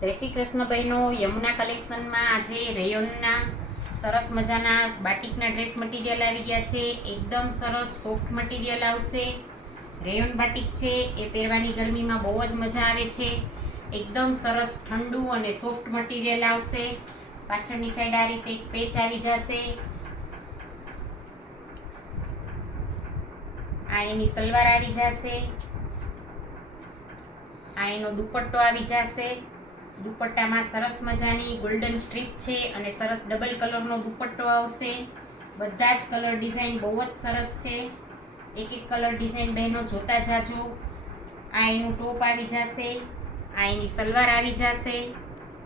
જય શ્રી કૃષ્ણ બહેનો, યમુના કલેક્શનમાં આજે રેયોનના સરસ મજાના બાટિકના ડ્રેસ મટીરિયલ આવી ગયા છે. એકદમ સરસ સોફ્ટ મટીરિયલ આવશે. રેયોન બાટિક છે એ પહેરવાની ગરમીમાં બહુ જ મજા આવે છે. એકદમ સરસ ઠંડુ અને સોફ્ટ મટીરિયલ આવશે. પાછળની સાઈડ આ રીતે એક પેચ આવી જશે. આ એની સલવાર આવી જશે. આ એનો દુપટ્ટો આવી જશે. દુપટ્ટામાં સરસ મજાની ગોલ્ડન સ્ટ્રીપ છે અને સરસ ડબલ કલરનો દુપટ્ટો આવશે. બધા જ કલર ડિઝાઇન બહુ જ સરસ છે. એક એક કલર ડિઝાઇન બહેનો જોતા જાજો. આ એનું ટોપ આવી જશે. આ એની સલવાર આવી જશે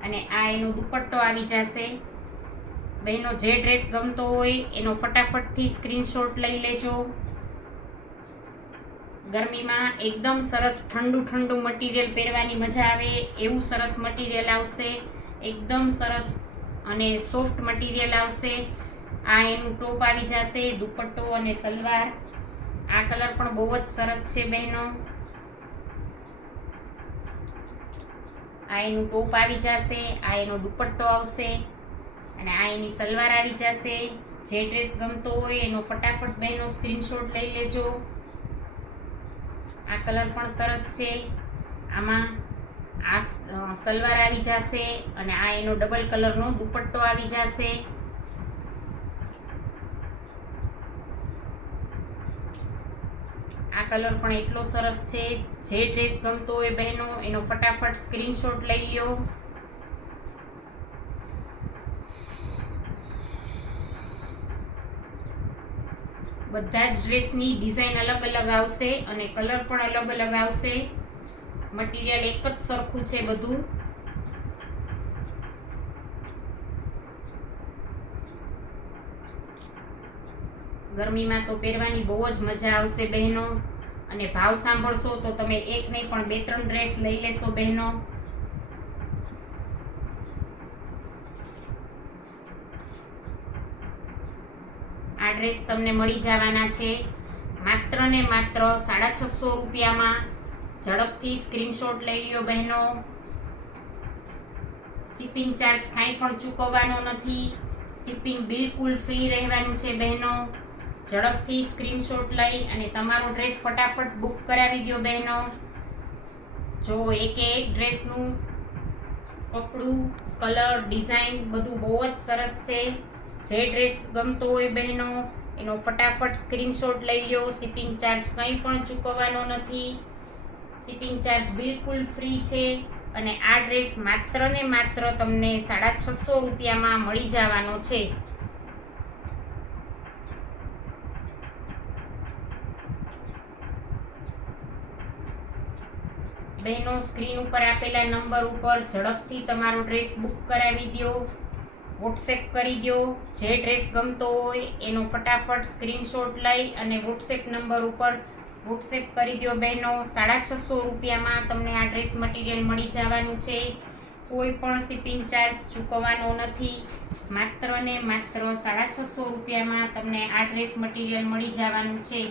અને આ એનો દુપટ્ટો આવી જશે. બહેનો જે ડ્રેસ ગમતો હોય એનો ફટાફટથી સ્ક્રીનશોટ લઈ લેજો. ગરમીમાં એકદમ સરસ ઠંડુ ઠંડુ મટીરિયલ પહેરવાની મજા આવે એવું સરસ મટીરિયલ આવશે. એકદમ સરસ અને સોફ્ટ મટીરિયલ આવશે. આ એનું ટોપ આવી જશે, દુપટ્ટો અને સલવાર. આ કલર પણ બહુ જ સરસ છે બહેનો. આ એનું ટોપ આવી જશે, આ એનો દુપટ્ટો આવશે અને આ એની સલવાર આવી જશે. જે ડ્રેસ ગમતો હોય એનો ફટાફટ બહેનો સ્ક્રીનશોટ લઈ લેજો. આ કલર પણ સરસ છે. આમાં આ સલવાર આવી જશે અને આ એનો ડબલ કલરનો દુપટ્ટો આવી જશે. આ કલર પણ એટલો સરસ છે. જે ડ્રેસ ગમતો હોય બહેનો એનો ફટાફટ સ્ક્રીનશોટ લઈ લ્યો. બધા જ ડ્રેસની ડિઝાઇન અલગ અલગ આવશે અને કલર પણ અલગ અલગ આવશે. મટીરિયલ એક જ સરખું છે બધું. ગરમીમાં તો પહેરવાની બહુ જ મજા આવશે બહેનો. અને ભાવ સાંભળશો તો તમે એક નહીં પણ 2-3 ડ્રેસ લઈ લેશો બહેનો. આ ડ્રેસ તમને મળી જવાના છે માત્ર ને માત્ર 650 રૂપિયામાં. ઝડપથી સ્ક્રીનશોટ લઈ લ્યો બહેનો. શિપિંગ ચાર્જ કાંઈ પણ ચૂકવવાનો નથી. શિપિંગ બિલકુલ ફ્રી રહેવાનું છે બહેનો. ઝડપથી સ્ક્રીનશોટ લઈ અને તમારો ડ્રેસ ફટાફટ બુક કરાવી દો બહેનો. જો એક ડ્રેસનું કપડું, કલર, ડિઝાઇન બધું બહુ જ સરસ છે. જે ડ્રેસ ગમતો હોય બહેનો એનો ફટાફટ સ્ક્રીનશોટ લઈ લો. શિપિંગ ચાર્જ કંઈ પણ ચૂકવવાનો નથી. શિપિંગ ચાર્જ બિલકુલ ફ્રી છે અને આ ડ્રેસ માત્ર ને માત્ર તમને 650 રૂપિયામાં મળી જવાનો છે. બહેનો સ્ક્રીન ઉપર આપેલા નંબર ઉપર ઝડપથી તમારો ડ્રેસ બુક કરાવી દો. વોટ્સએપ કરી દો. જે ડ્રેસ ગમતો હોય એનો ફટાફટ સ્ક્રીનશોટ લઈ અને વોટ્સએપ નંબર ઉપર વોટ્સએપ કરી દો બહેનો. 650 રૂપિયામાં તમને આ ડ્રેસ મટીરિયલ મળી જવાનું છે. કોઈ પણ શિપિંગ ચાર્જ ચૂકવવાનો નથી. માત્ર ને માત્ર 650 રૂપિયામાં તમને આ ડ્રેસ મટીરિયલ મળી જવાનું છે.